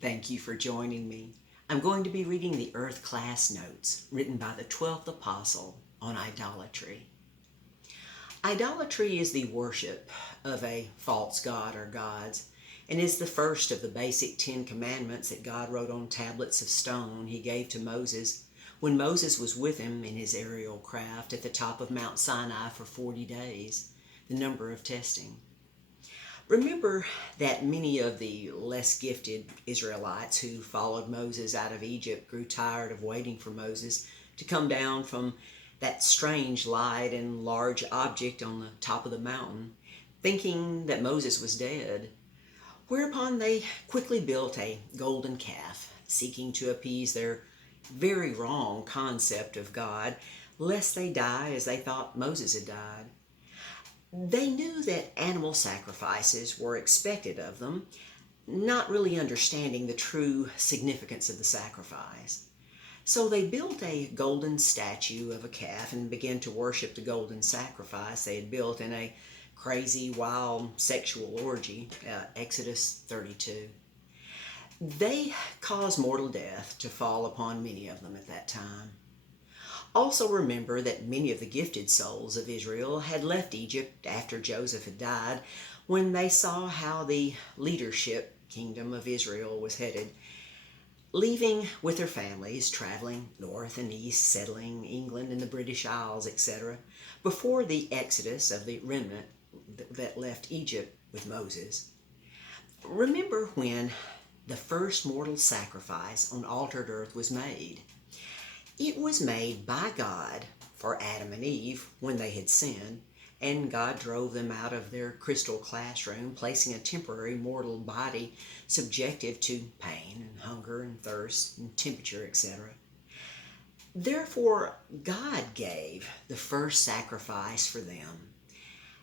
Thank you for joining me. I'm going to be reading the Earth Class Notes written by the 12th Apostle on idolatry. Idolatry is the worship of a false god or gods and is the first of the basic 10 commandments that God wrote on tablets of stone he gave to Moses when Moses was with him in his aerial craft at the top of Mount Sinai for 40 days, the number of testing. Remember that many of the less gifted Israelites who followed Moses out of Egypt grew tired of waiting for Moses to come down from that strange light and large object on the top of the mountain, thinking that Moses was dead. Whereupon they quickly built a golden calf, seeking to appease their very wrong concept of God, lest they die as they thought Moses had died. They knew that animal sacrifices were expected of them, not really understanding the true significance of the sacrifice. So they built a golden statue of a calf and began to worship the golden sacrifice they had built in a crazy, wild sexual orgy, Exodus 32. They caused mortal death to fall upon many of them at that time. Also remember that many of the gifted souls of Israel had left Egypt after Joseph had died when they saw how the leadership kingdom of Israel was headed, leaving with their families, traveling north and east, settling England and the British Isles, etc., before the exodus of the remnant that left Egypt with Moses. Remember when the first mortal sacrifice on altered earth was made. It was made by God for Adam and Eve when they had sinned, and God drove them out of their crystal classroom, placing a temporary mortal body subjective to pain and hunger and thirst and temperature, etc. Therefore, God gave the first sacrifice for them,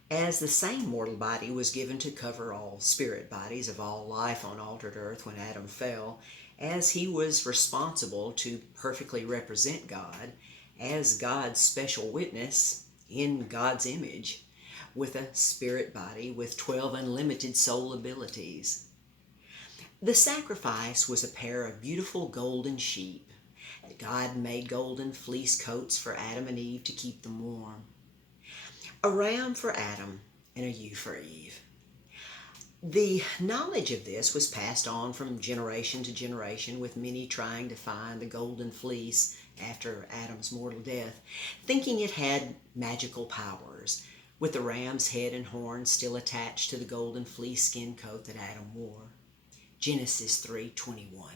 as the same mortal body was given to cover all spirit bodies of all life on altered earth when Adam fell, as he was responsible to perfectly represent God as God's special witness in God's image, with a spirit body with 12 unlimited soul abilities. The sacrifice was a pair of beautiful golden sheep. God made golden fleece coats for Adam and Eve to keep them warm. A ram for Adam and a ewe for Eve. The knowledge of this was passed on from generation to generation, with many trying to find the golden fleece after Adam's mortal death, thinking it had magical powers, with the ram's head and horns still attached to the golden fleece skin coat that Adam wore. Genesis 3:21.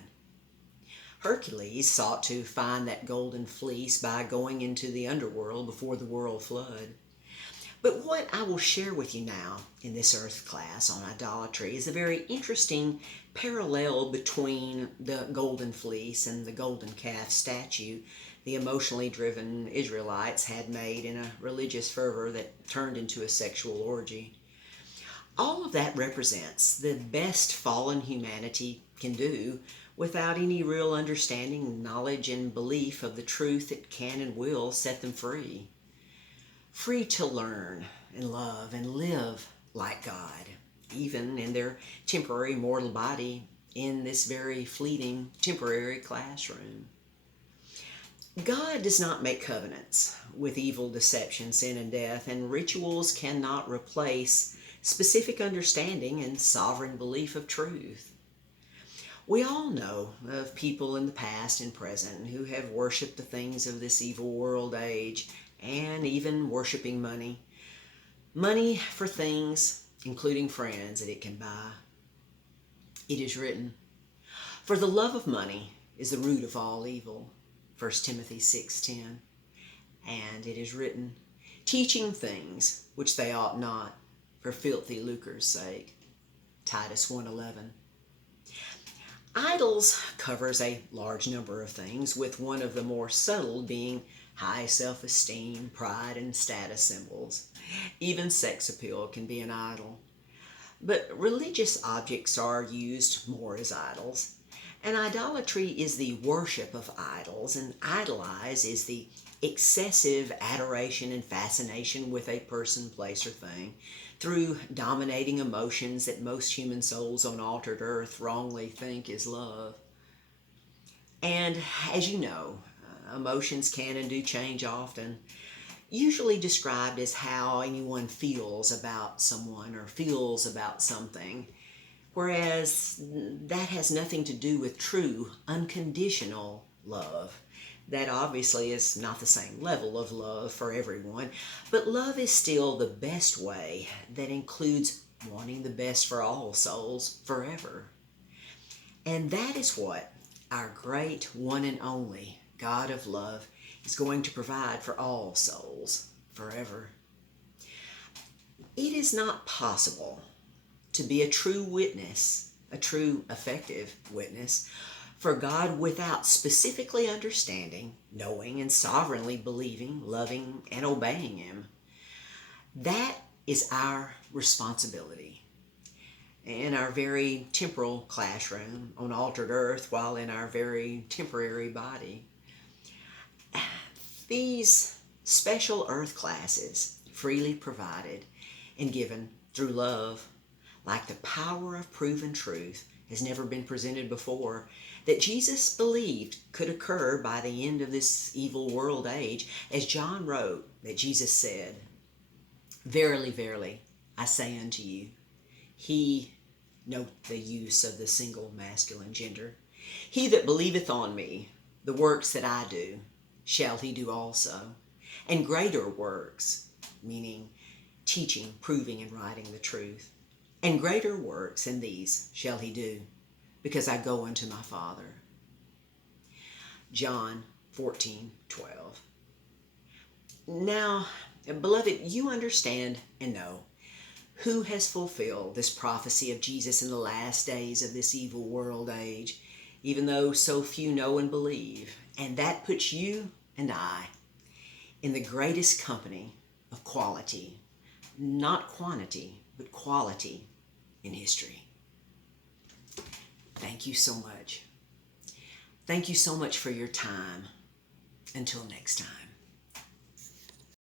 Hercules sought to find that golden fleece by going into the underworld before the world flood. But what I will share with you now in this Earth class on idolatry is a very interesting parallel between the golden fleece and the golden calf statue the emotionally driven Israelites had made in a religious fervor that turned into a sexual orgy. All of that represents the best fallen humanity can do without any real understanding, knowledge, and belief of the truth that can and will set them free. Free to learn and love and live like God, even in their temporary mortal body in this very fleeting temporary classroom. God does not make covenants with evil, deception, sin, and death, and rituals cannot replace specific understanding and sovereign belief of truth. We all know of people in the past and present who have worshipped the things of this evil world age, and even worshiping money. Money for things, including friends, that it can buy. It is written, "For the love of money is the root of all evil," 1 Timothy 6:10. And it is written, "Teaching things which they ought not, for filthy lucre's sake," Titus 1:11. Idols covers a large number of things, with one of the more subtle being high self-esteem, pride, and status symbols. Even sex appeal can be an idol. But religious objects are used more as idols. And idolatry is the worship of idols, and idolize is the excessive adoration and fascination with a person, place, or thing through dominating emotions that most human souls on altered earth wrongly think is love. And as you know, emotions can and do change often, usually described as how anyone feels about someone or feels about something, whereas that has nothing to do with true, unconditional love. That obviously is not the same level of love for everyone, but love is still the best way that includes wanting the best for all souls forever. And that is what our great one and only God of love is going to provide for all souls forever. It is not possible to be a true witness, a true effective witness for God without specifically understanding, knowing, and sovereignly believing, loving, and obeying Him. That is our responsibility in our very temporal classroom on altered earth while in our very temporary body. These special earth classes, freely provided and given through love, like the power of proven truth, has never been presented before, that Jesus believed could occur by the end of this evil world age. As John wrote, that Jesus said, "Verily, verily, I say unto you," he, note the use of the single masculine gender, "he that believeth on me, the works that I do, shall he do also, and greater works," meaning teaching, proving, and writing the truth, "and greater works than these shall he do, because I go unto my Father." John 14:12. Now, beloved, you understand and know who has fulfilled this prophecy of Jesus in the last days of this evil world age, even though so few know and believe. And that puts you and I in the greatest company of quality, not quantity, but quality in history. Thank you so much. Thank you so much for your time. Until next time.